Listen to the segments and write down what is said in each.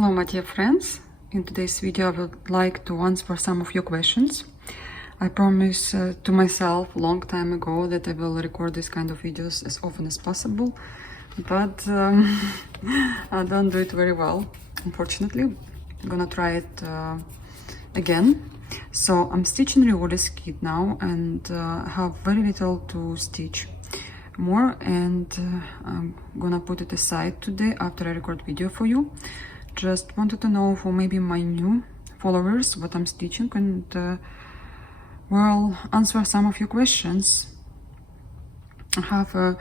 Hello my dear friends, in today's video I would like to answer some of your questions. I promised to myself a long time ago that I will record this kind of videos as often as possible, but I don't do it very well, unfortunately. I'm gonna try it again. So I'm stitching Riole's kit now and have very little to stitch more, and I'm gonna put it aside today after I record video for you. Just wanted to know for maybe my new followers what I'm stitching, and well, answer some of your questions. I have a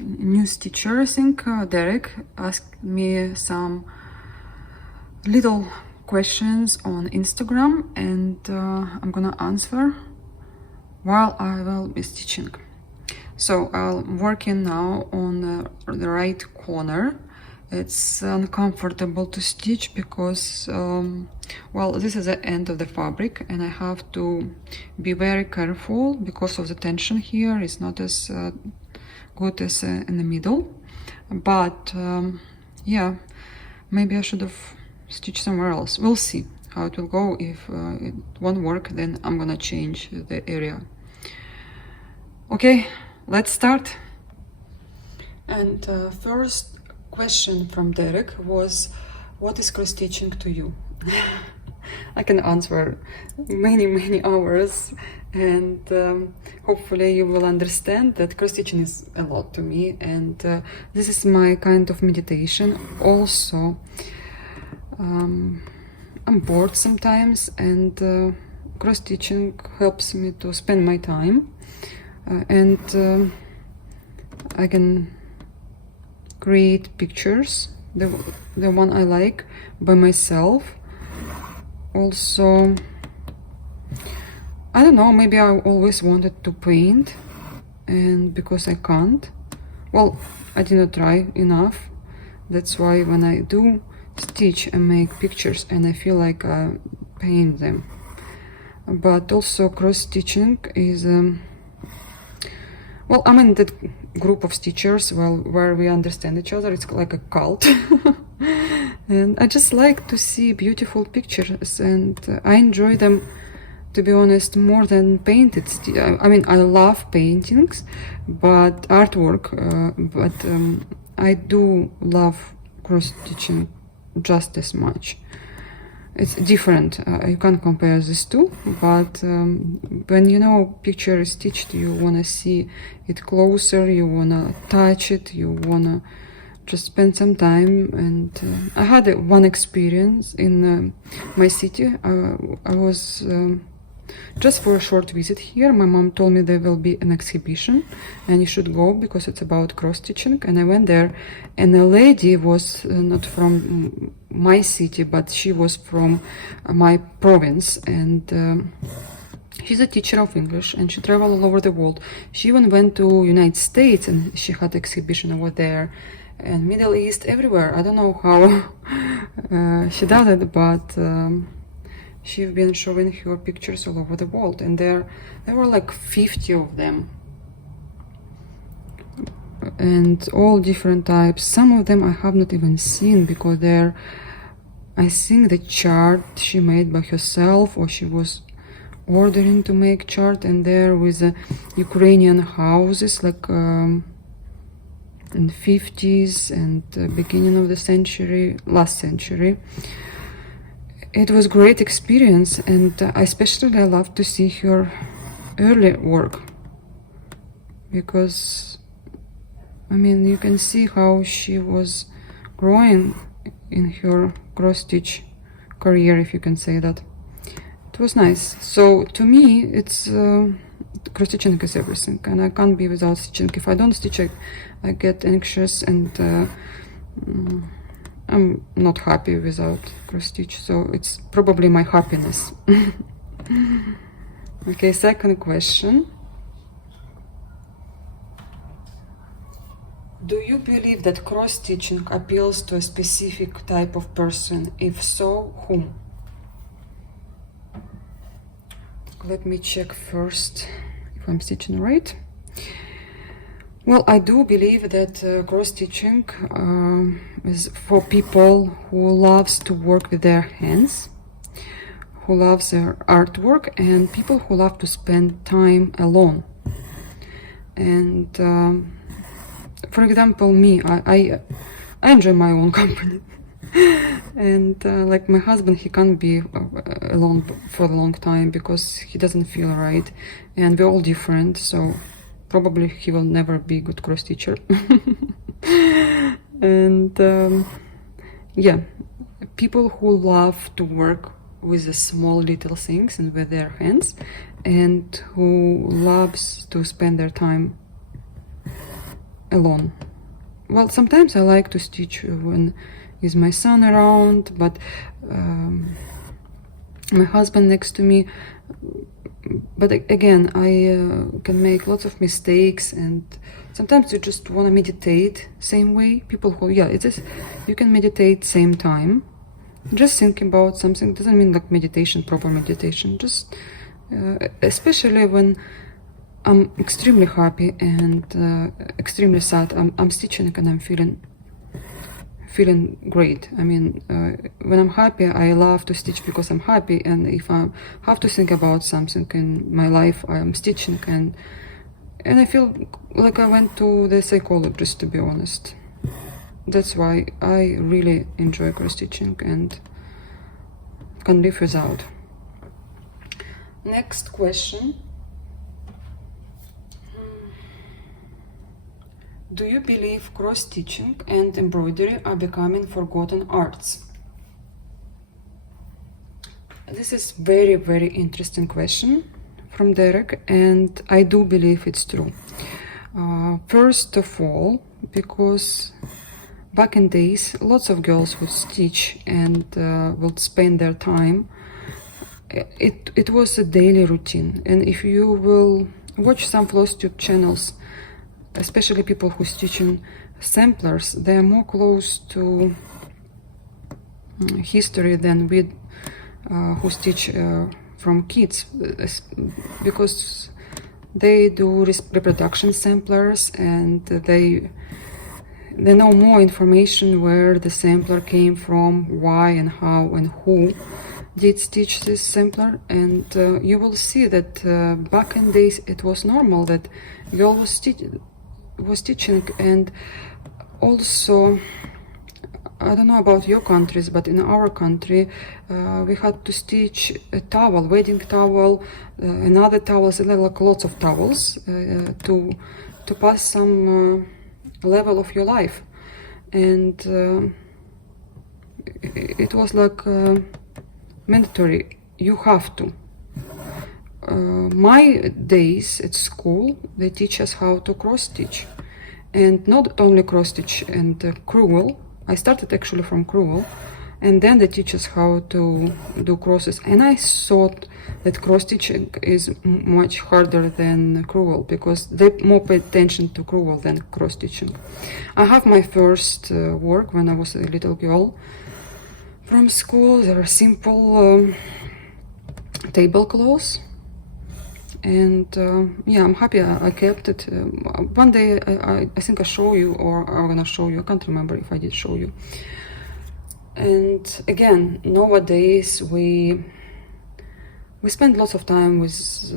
new stitcher, I think. Derek asked me some little questions on Instagram, and I'm gonna answer while I will be stitching. So I'm working now on the right corner. It's uncomfortable to stitch because well, this is the end of the fabric and I have to be very careful because of the tension here. It's not as good as in the middle, but yeah, maybe I should have stitched somewhere else. We'll see how it will go. If it won't work, then I'm gonna change the area. Okay, let's start. And first question from Derek was, what is cross stitching to you? I can answer many hours, and hopefully you will understand that cross stitching is a lot to me, and this is my kind of meditation. Also I'm bored sometimes, and cross stitching helps me to spend my time, and I can create pictures, the one I like, by myself. Also, I don't know, maybe I always wanted to paint, and because I can't, well, I did not try enough. That's why when I do stitch and make pictures and I feel like I paint them. But also cross stitching is well, I'm in that group of stitchers, well, where we understand each other. It's like a cult. And I just like to see beautiful pictures, and I enjoy them, to be honest, more than painted. I mean, I love paintings, but artwork, but I do love cross stitching just as much. It's different, you can't compare these two, but when you know picture is stitched, you want to see it closer, you want to touch it, you want to just spend some time. And I had one experience in my city. I was just for a short visit here. My mom told me there will be an exhibition and you should go because it's about cross stitching, and I went there, and a lady was not from my city, but she was from my province, and she's a teacher of English and she traveled all over the world. She even went to United States and she had exhibition over there, and Middle East, everywhere. I don't know how she does it, but she's been showing her pictures all over the world, and there were like 50 of them, and all different types. Some of them I have not even seen because they're, I think, the chart she made by herself, or she was ordering to make chart, and there with Ukrainian houses, like in 50s and beginning of the century, last century. It was great experience, and I especially love to see her early work, because I mean, you can see how she was growing in her cross stitch career, if you can say that. It was nice. So to me, it's cross stitching is everything, and I can't be without stitching. If I don't stitch, I get anxious, and I'm not happy without cross stitch, so it's probably my happiness. Okay, second question. Do you believe that cross stitching appeals to a specific type of person? If so, whom? Let me check first if I'm stitching right. Well, I do believe that cross-stitching is for people who loves to work with their hands, who loves their artwork, and people who love to spend time alone. And for example, me, I enjoy my own company. And like my husband, he can't be alone for a long time because he doesn't feel right, and we're all different, so probably he will never be a good cross teacher. And yeah, people who love to work with the small little things and with their hands, and who loves to spend their time alone. Well, sometimes I like to stitch when is my son around, but my husband next to me. But again, I can make lots of mistakes, and sometimes you just want to meditate same way. People who, yeah, it is, you can meditate same time, just thinking about something. Doesn't mean like meditation, proper meditation, just especially when I'm extremely happy and extremely sad. I'm stitching and I'm feeling great. I mean, when I'm happy, I love to stitch because I'm happy, and if I have to think about something in my life, I'm stitching, and I feel like I went to the psychologist, to be honest. That's why I really enjoy cross stitching and can live without. Next question. Do you believe cross-stitching and embroidery are becoming forgotten arts? This is very, very interesting question from Derek, and I do believe it's true. First of all, because back in days, lots of girls would stitch and would spend their time. It was a daily routine, and if you will watch some floss tube channels, especially people who stitch in samplers, they are more close to history than we who stitch from kids, because they do reproduction samplers, and they know more information where the sampler came from, why and how and who did stitch this sampler. And you will see that back in days it was normal that girl was stitching. And also, I don't know about your countries, but in our country we had to stitch a towel, wedding towel, another towels, like lots of towels to pass some level of your life. And it was like mandatory, you have to. My days at school, they teach us how to cross stitch, and not only cross stitch and crewel. I started actually from crewel, and then they teach us how to do crosses. And I thought that cross stitching is much harder than crewel, because they more pay attention to crewel than cross stitching. I have my first work when I was a little girl from school. There are simple tablecloths. And yeah, I'm happy I kept it. One day I think I show you, or I'm gonna show you. I can't remember if I did show you. And again, nowadays we spend lots of time with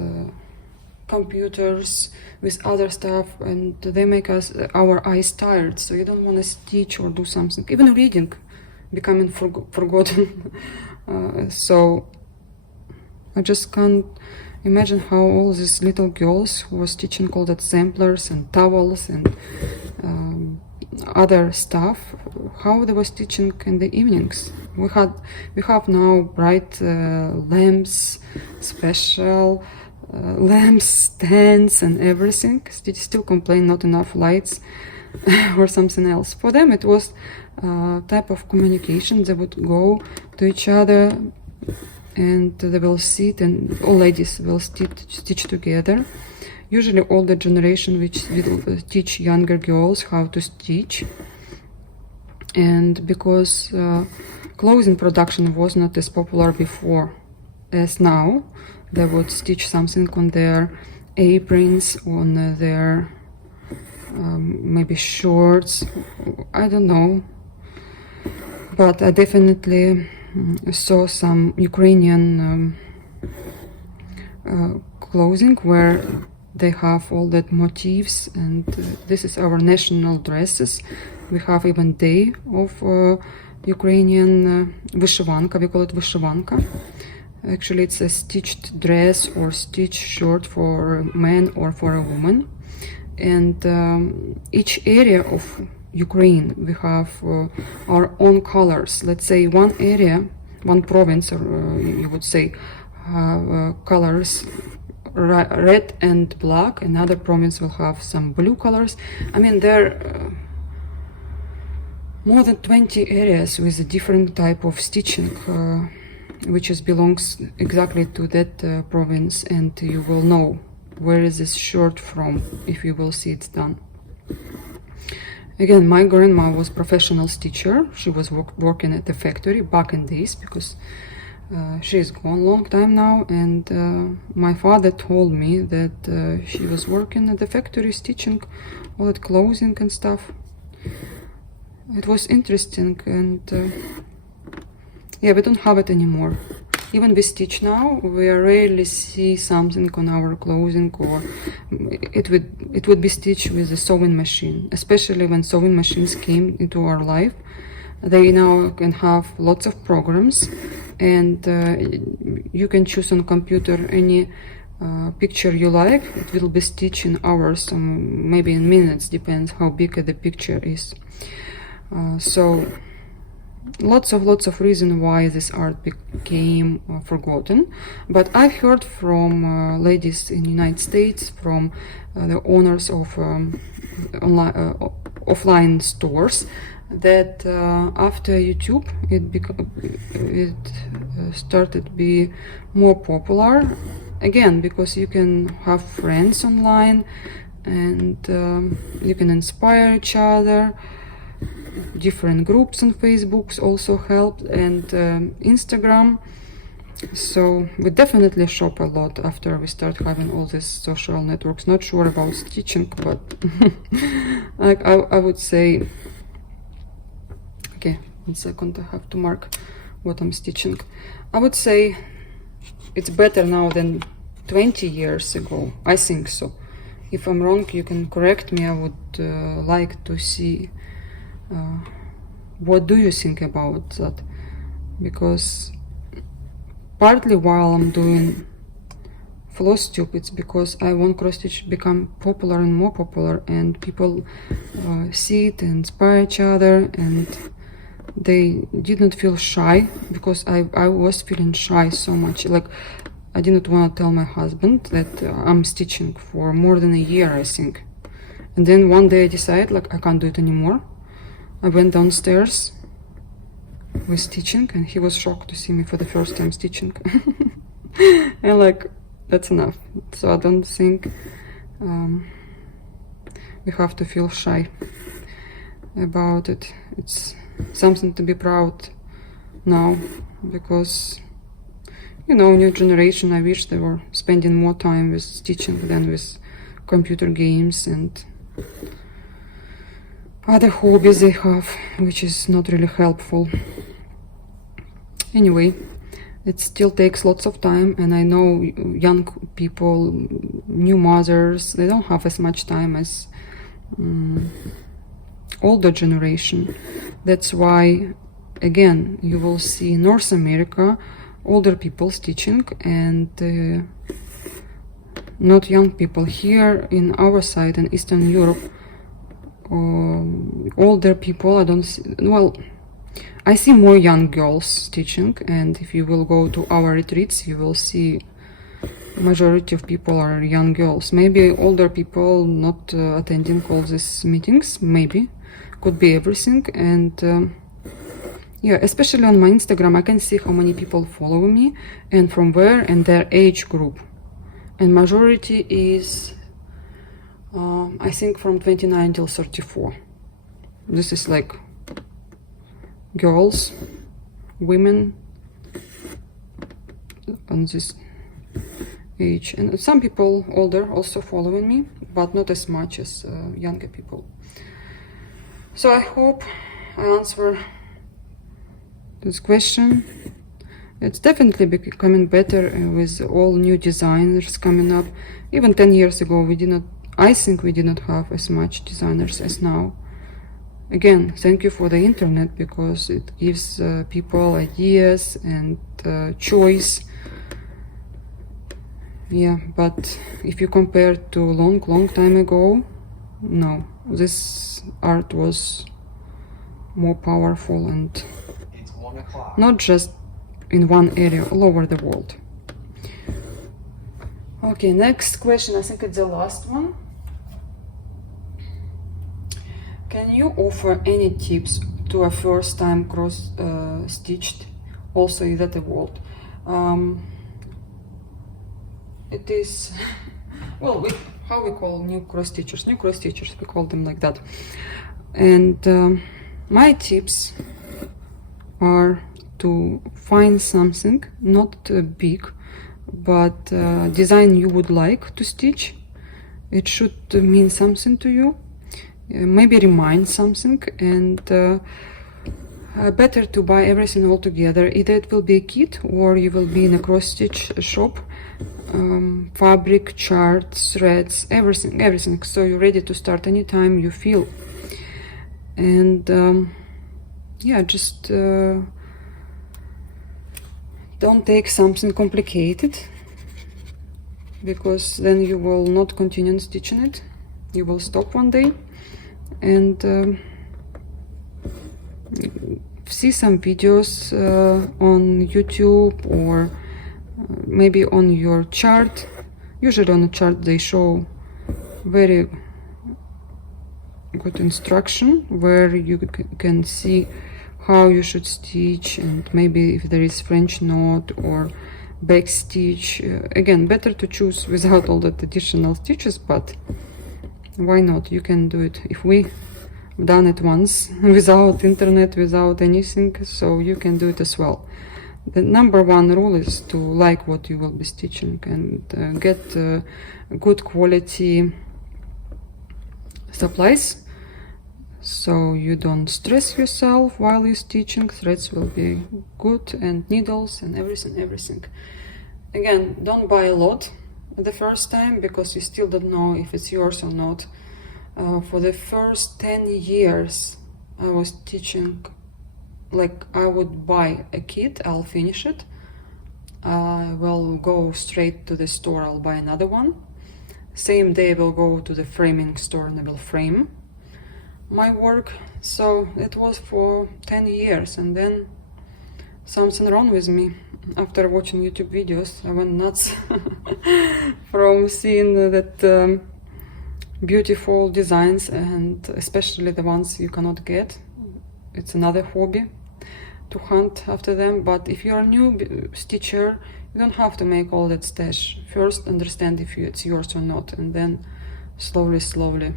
computers, with other stuff, and they make us our eyes tired. So you don't want to stitch or do something. Even reading becoming forgotten. So I just can't imagine how all these little girls who were stitching all that samplers and towels and other stuff, how they were stitching in the evenings. We have now bright lamps, special lamps, stands and everything. Still complain not enough lights or something else. For them it was type of communication. They would go to each other and they will sit, and all ladies will stitch together. Usually older generation which will teach younger girls how to stitch. And because clothing production was not as popular before as now, they would stitch something on their aprons, on their maybe shorts, I don't know. But I definitely saw some Ukrainian clothing where they have all that motifs, and this is our national dresses. We have even day of Ukrainian вишиванка. We call it вишиванка. Actually, it's a stitched dress or stitched shirt for a man or for a woman. And each area of Ukraine, we have our own colors. Let's say one area, one province, or you would say, colors red and black. Another province will have some blue colors. I mean, there are more than 20 areas with a different type of stitching, which belongs exactly to that province, and you will know where is this shirt from if you will see it done. Again, my grandma was professional stitcher. She was working at the factory back in days, because she is gone long time now, and my father told me that she was working at the factory stitching all that clothing and stuff. It was interesting, and yeah, we don't have it anymore. Even we stitch now, we rarely see something on our clothing, or it would be stitched with a sewing machine, especially when sewing machines came into our life. They now can have lots of programs, and you can choose on computer any picture you like. It will be stitched in hours, maybe in minutes, depends how big the picture is. So lots of reason why this art became forgotten, but I've heard from ladies in the United States, from the owners of offline stores, that after YouTube it started to be more popular again, because you can have friends online, and you can inspire each other. Different groups on Facebook also helped, and Instagram. So we definitely shop a lot after we start having all these social networks. Not sure about stitching, but like I would say, okay, 1 second, I have to mark what I'm stitching. I would say it's better now than 20 years ago. I think so. If I'm wrong, you can correct me. I would like to see what do you think about that, because partly while I'm doing floss tube, it's because I want cross stitch become popular and more popular, and people see it and inspire each other, and they didn't feel shy, because I was feeling shy so much. Like, I didn't want to tell my husband that I'm stitching for more than a year, I think. And then one day I decided, like, I can't do it anymore. I went downstairs with stitching, and he was shocked to see me for the first time stitching. And like, that's enough. So I don't think we have to feel shy about it. It's something to be proud now, because, you know, new generation, I wish they were spending more time with stitching than with computer games and other hobbies they have, which is not really helpful. Anyway, it still takes lots of time, and I know young people, new mothers, they don't have as much time as older generation. That's why, again, you will see in North America older people stitching, and not young people. Here in our side in Eastern Europe, older people, I don't see, well, I see more young girls stitching, and if you will go to our retreats, you will see majority of people are young girls. Maybe older people not attending all these meetings, maybe, could be everything. And yeah, especially on my Instagram, I can see how many people follow me and from where and their age group, and majority is I think from 29 till 34. This is like girls, women on this, age, and some people older also following me, but not as much as younger people. So I hope I answer this question. It's definitely becoming better with all new designers coming up. Even 10 years ago I think we did not have as much designers as now. Again, thank you for the internet, because it gives people ideas and choice. Yeah, but if you compare to long time ago, no, this art was more powerful, and It's 1 o'clock. not just in one area, all over the world. Okay, next question, I think it's the last one. Can you offer any tips to a first time cross stitched, also in that world? It is, well, how we call new cross stitchers, we call them like that. And my tips are to find something not big, but design you would like to stitch. It should mean something to you, maybe remind something, and better to buy everything all together. Either it will be a kit, or you will be in a cross stitch shop, fabric, charts, threads, everything, so you're ready to start anytime you feel. And yeah, just don't take something complicated, because then you will not continue stitching it. You will stop one day. And see some videos on YouTube, or maybe on your chart. Usually on a chart they show very good instruction where you can see how you should stitch, and maybe if there is French knot or back stitch. Again, better to choose without all the additional stitches, but why not? You can do it. If we done it once without internet, without anything, so you can do it as well. The number one rule is to like what you will be stitching, and get good quality supplies, so you don't stress yourself while you're stitching. Threads will be good, and needles, and everything. Again, don't buy a lot the first time, because you still don't know if it's yours or not. For the first 10 years I was teaching, like, I would buy a kit, I'll finish it, I will go straight to the store, I'll buy another one. Same day I will go to the framing store and I will frame my work. So it was for 10 years, and then something wrong with me. After watching YouTube videos, I went nuts from seeing that beautiful designs, and especially the ones you cannot get. It's another hobby to hunt after them. But if you're a new stitcher, you don't have to make all that stash. First understand if it's yours or not, and then slowly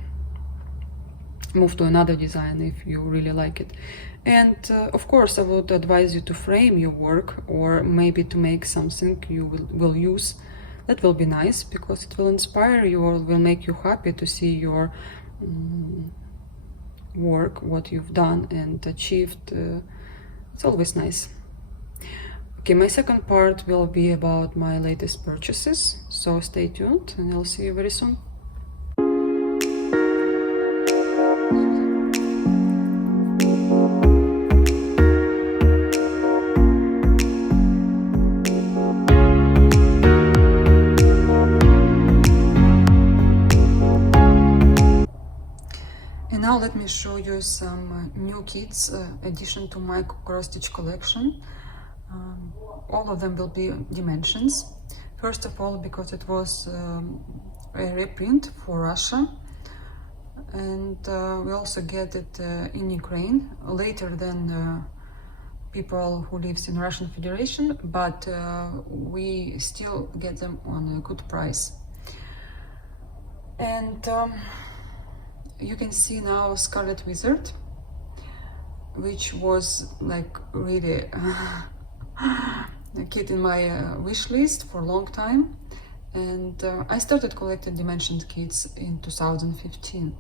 move to another design if you really like it. And of course I would advise you to frame your work, or maybe to make something you will use. That will be nice, because it will inspire you, or will make you happy to see your work, what you've done and achieved. It's always nice. Okay, my second part will be about my latest purchases, so stay tuned and I'll see you very soon. Now let me show you some new kits, addition to my cross stitch collection. All of them will be dimensions. First of all, because it was a reprint for Russia, and we also get it in Ukraine later than people who lives in Russian Federation, but we still get them on a good price. And you can see now Scarlet Wizard, which was like really a kit in my wish list for a long time, And I started collecting dimensioned kits in 2015.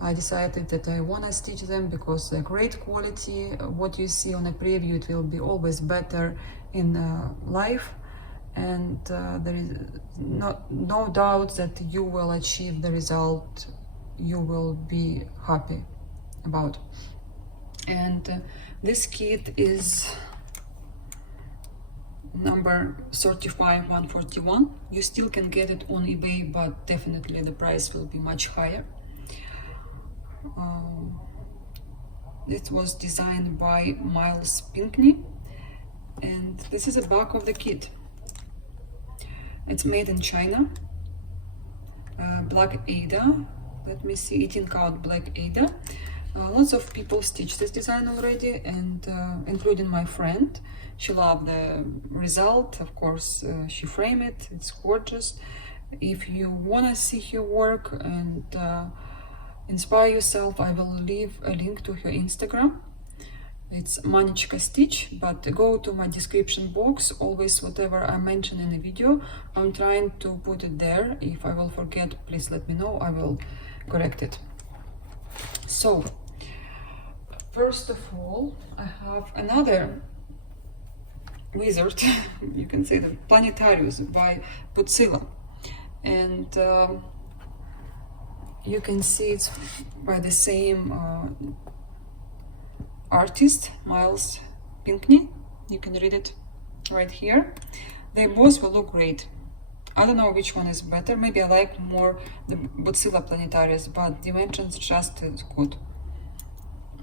I decided that I want to stitch them because they're great quality. What you see on a preview, it will be always better in life, and there is no doubt that you will achieve the result you will be happy about. And this kit is number 35141. You still can get it on eBay, but definitely the price will be much higher. It was designed by Miles Pinkney, and this is the back of the kit. It's made in China. Black Ada, let me see, 18 count Black Ada. Lots of people stitched this design already, and including my friend. She loved the result. Of course, she framed it. It's gorgeous. If you want to see her work and inspire yourself, I will leave a link to her Instagram. It's Manichka Stitch, but go to my description box. Always whatever I mention in the video, I'm trying to put it there. If I will forget, please let me know. I will correct it. So, first of all, I have another wizard, you can say the Planetarius by Putzilla. And you can see it's by the same artist, Miles Pinkney. You can read it right here. They both will look great. I don't know which one is better. Maybe I like more the Putzilla Planetarius, but dimensions just as good.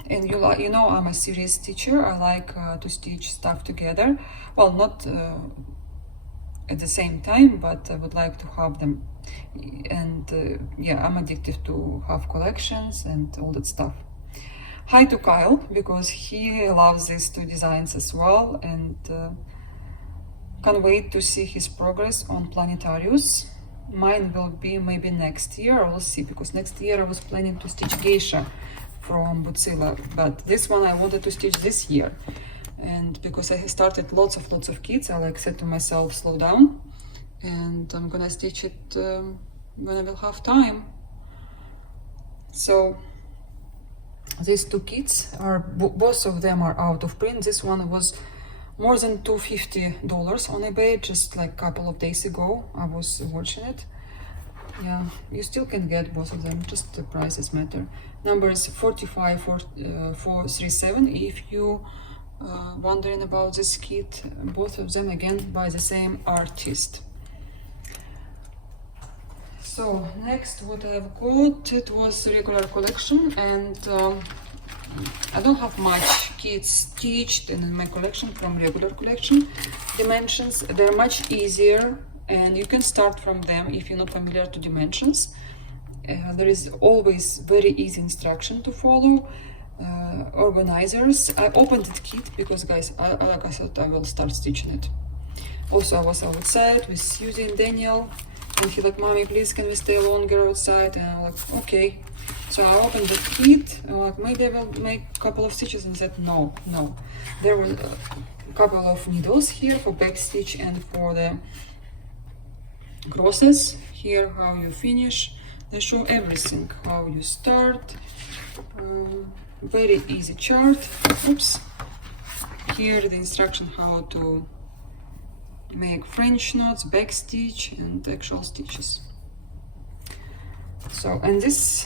And you know I'm a serious stitcher. I like to stitch stuff together. Well, not at the same time, but I would like to have them. And yeah, I'm addicted to have collections and all that stuff. Hi to Kyle, because he loves these two designs as well, and can't wait to see his progress on Planetarius. Mine will be maybe next year, I will see, because next year I was planning to stitch Geisha from Putzilla, but this one I wanted to stitch this year. And because I started lots of kits, I said to myself, slow down, and I'm gonna stitch it when I will have time. So these two kits are both of them are out of print. This one was more than $250 on eBay just like a couple of days ago. I was watching it. Yeah, you still can get both of them, just the prices matter. Number is 45437 if you wondering about this kit. Both of them again by the same artist. So next what I've got, it was a regular collection, and I don't have much kits stitched in my collection from regular collection. Dimensions, they're much easier, and you can start from them if you're not familiar to dimensions. There is always very easy instruction to follow. Organizers, I opened the kit because guys, like I thought I will start stitching it. Also I was outside with Susie and Daniel, and he like, mommy, please can we stay longer outside? And I'm like, okay. So I opened the kit, like maybe I will make a couple of stitches, and said no. There were a couple of needles here for back stitch and for the crosses. Here how you finish. They show everything, how you start. Very easy chart. Oops. Here the instruction how to make French knots, back stitch and actual stitches. So, and this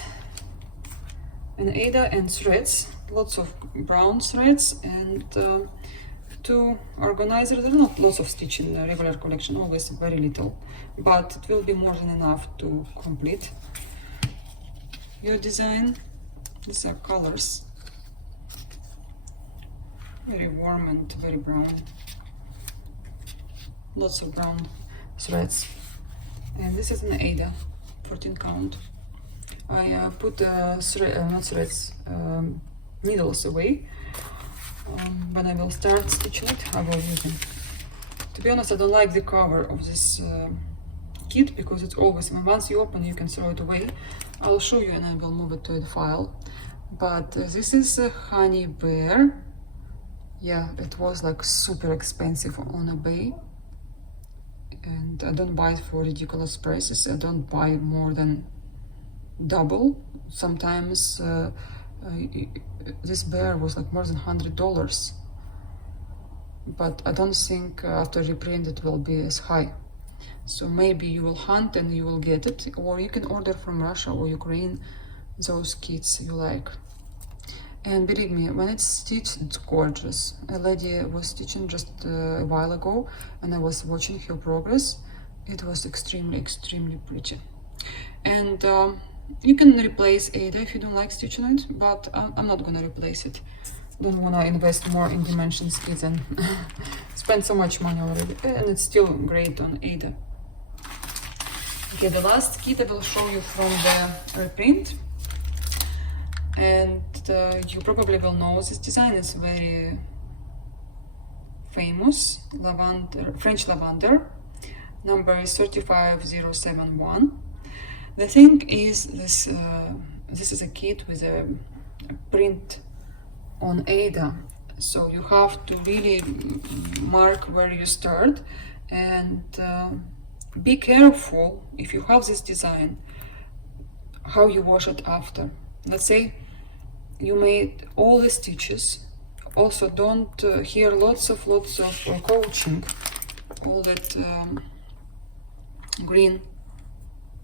an Ada and threads, lots of brown threads, and two organizers. There are not lots of stitch in the regular collection, always very little, but it will be more than enough to complete your design. These are colors, very warm and very brown, lots of brown threads. And this is an Ada, 14 count. I put needles away. When I will start stitching it, I will use them. To be honest, I don't like the cover of this kit because it's always, once you open, you can throw it away. I'll show you and I will move it to the file. But this is a Honey Bear. Yeah, it was like super expensive on eBay. and I don't buy it for ridiculous prices. I don't buy more than double. Sometimes this bear was like more than $100, but I don't think after reprint it will be as high. So maybe you will hunt and you will get it, or you can order from Russia or Ukraine those kits you like. And believe me, when it's stitched, it's gorgeous. A lady was stitching just a while ago, and I was watching her progress. It was extremely pretty. And you can replace Ada if you don't like stitching it, but I'm not gonna replace it. Don't wanna invest more in Dimensions kits and spend so much money already. And it's still great on Ada. Okay, the last kit I will show you from the reprint. And you probably will know this design is very famous. Lavender, French lavender. Number is 35071. The thing is, this is a kit with a print on Ada, so you have to really mark where you start and be careful if you have this design how you wash it after. Let's say you made all the stitches. Also, don't hear lots of coaching. All that green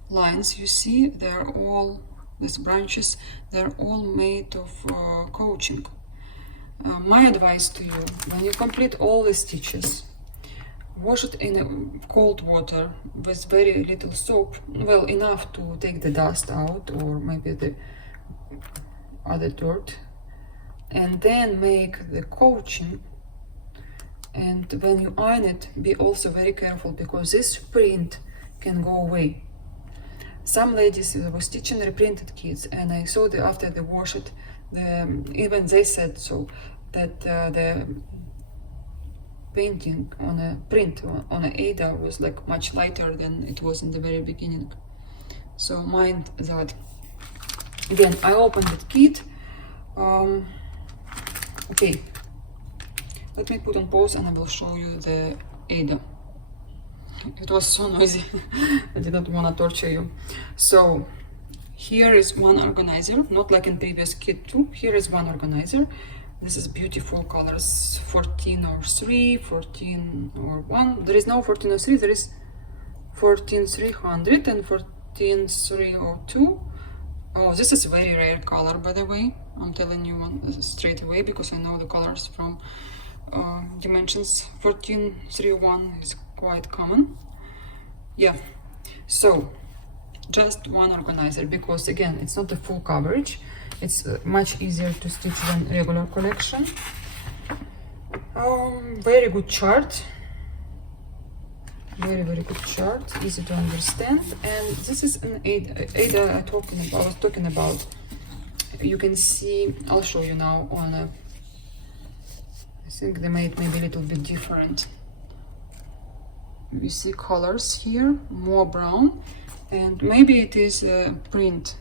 lines you see, they're all these branches. They're all made of coaching. My advice to you: when you complete all the stitches, wash it in cold water with very little soap, well enough to take the dust out or maybe the other dirt, and then make the coaching. And when you iron it, be also very careful, because this print can go away. Some ladies were stitching reprinted kits, and I saw that after they wash it, even they said so, that the painting on a print on a Ada was like much lighter than it was in the very beginning. So mind that. Again, I opened the kit. Okay, let me put on pause and I will show you the Ada. It was so noisy. I didn't want to torture you. So here is one organizer, not like in previous kit too. Here is one organizer. This is beautiful colors, 1403, 14 or 1. There is no 1403, there is 14300 and 14302. Oh, this is a very rare color, by the way. I'm telling you one straight away because I know the colors from Dimensions. 1431 is quite common. Yeah, so just one organizer, because again, it's not the full coverage. It's much easier to stitch than regular collection. Very good chart. Very good chart, easy to understand. And this is an Ada I was talking about. You can see, I'll show you now on a, I think they made maybe a little bit different. You see colors here, more brown, and maybe it is a print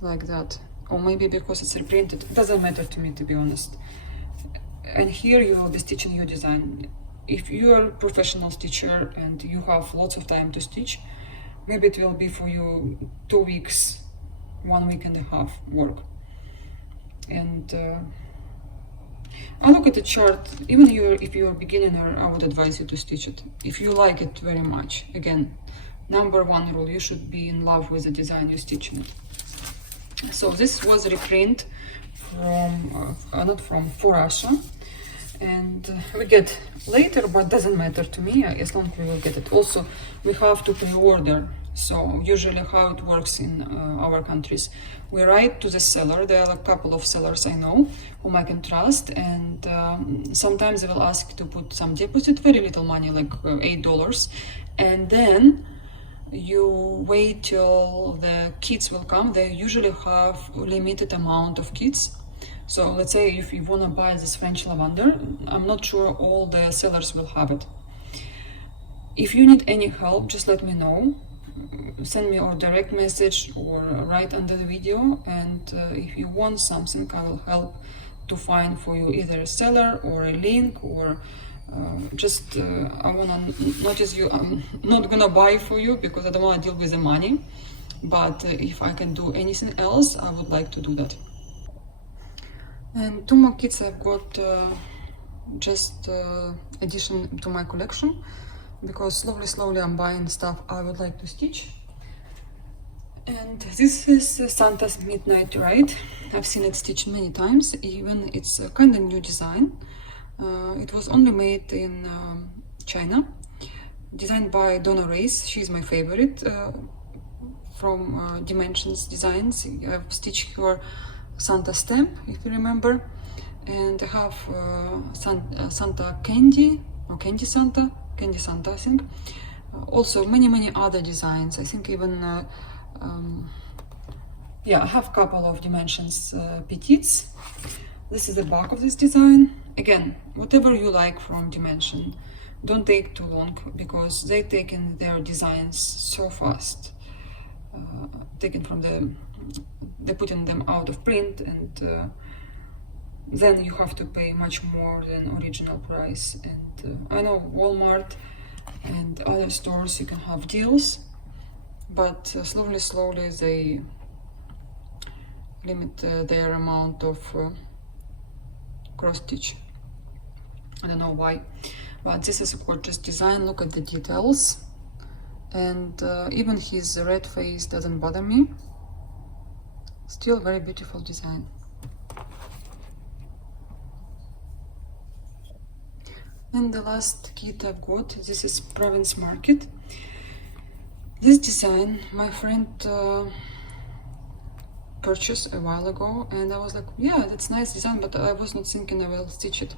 like that, or maybe because it's reprinted. It doesn't matter to me, to be honest. And here you will be stitching your design. If you are a professional stitcher and you have lots of time to stitch, maybe it will be for you 2 weeks, 1 week and a half work. And I look at the chart. Even if you're a beginner, I would advise you to stitch it if you like it very much. Again, number one rule: you should be in love with the design you're stitching it. So this was a reprint from for Russia, and we get later, but doesn't matter to me as long as we will get it. Also, we have to pre-order. So usually how it works in our countries, we write to the seller. There are a couple of sellers I know whom I can trust, and sometimes they will ask to put some deposit, very little money, like $8, and then you wait till the kits will come. They usually have limited amount of kits. So let's say if you want to buy this French lavender, I'm not sure all the sellers will have it. If you need any help, just let me know. Send me a direct message or write under the video, and if you want something, I will help to find for you either a seller or a link or I wanna notice you. I'm not gonna buy for you because I don't wanna deal with the money. But if I can do anything else, I would like to do that. And two more kits I've got just addition to my collection, because slowly I'm buying stuff I would like to stitch. And this is Santa's Midnight Ride. I've seen it stitched many times, even it's a kind of new design. It was only made in China, designed by Donna Race. She's my favorite from Dimensions Designs. I've stitched her Santa stamp, if you remember, and I have Santa Candy, or Candy Santa, I think. Also many other designs. I think even yeah, I have a couple of Dimensions petites. This is the back of this design. Again, whatever you like from Dimension, don't take too long, because they taken their designs so fast. Taken from they're putting them out of print, and then you have to pay much more than original price. And I know Walmart and other stores you can have deals, but slowly they limit their amount of cross stitch. I don't know why, but this is a gorgeous design. Look at the details, and even his red face doesn't bother me. Still very beautiful design. And the last kit I've got, this is Province Market. This design my friend purchased a while ago, and I was like, yeah, that's nice design, but I was not thinking I will stitch it.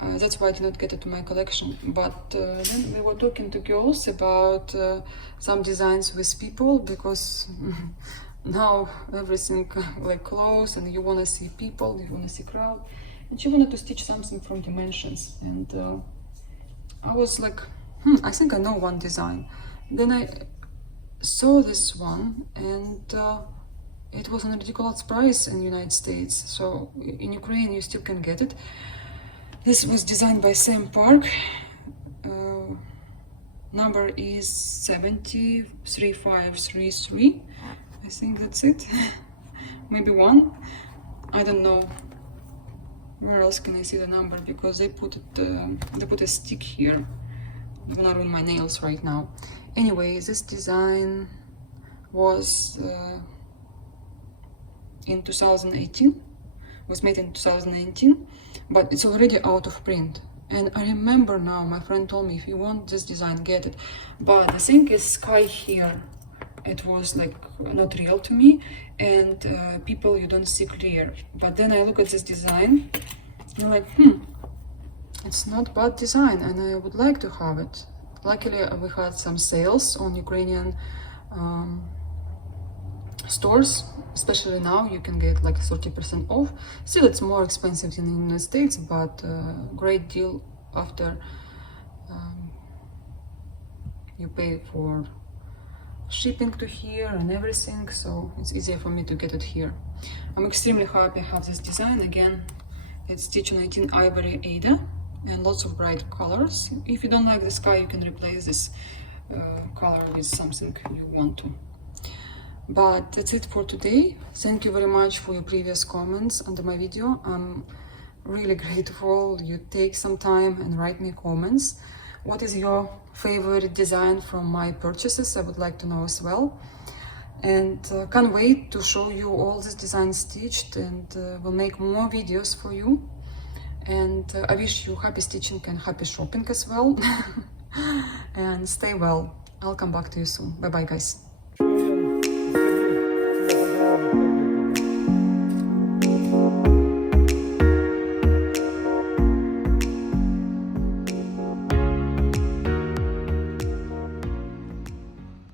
That's why I did not get it to my collection. But then we were talking to girls about some designs with people, because now everything like clothes, and you want to see people, you want to see crowd. And she wanted to stitch something from Dimensions, and I was like, I think I know one design. Then I saw this one, and it was a ridiculous price in the United States. So in Ukraine you still can get it. This was designed by Sam Park. Number is 73533. I think that's it. Maybe one. I don't know. Where else can I see the number? Because they put it. They put a stick here. I'm gonna ruin my nails right now. Anyway, this design was in 2018. Was made in 2019, but it's already out of print. And I remember now, my friend told me, if you want this design, get it. But the thing is, sky here, it was like not real to me, and people you don't see clear. But then I look at this design, and I'm like, it's not bad design, and I would like to have it. Luckily, we had some sales on Ukrainian stores, especially now you can get like 30% off. Still, it's more expensive than in the United States, but great deal after you pay for shipping to here and everything, so it's easier for me to get it here. I'm extremely happy I have this design. Again, it's stitch 19 ivory Ada and lots of bright colors. If you don't like the sky, you can replace this color with something you want to. But that's it for today. Thank you very much for your previous comments under my video. I'm really grateful you take some time and write me comments. What is your favorite design from my purchases? I would like to know as well. And can't wait to show you all these designs stitched, and we'll make more videos for you. And I wish you happy stitching and happy shopping as well. And stay well. I'll come back to you soon. Bye bye, guys.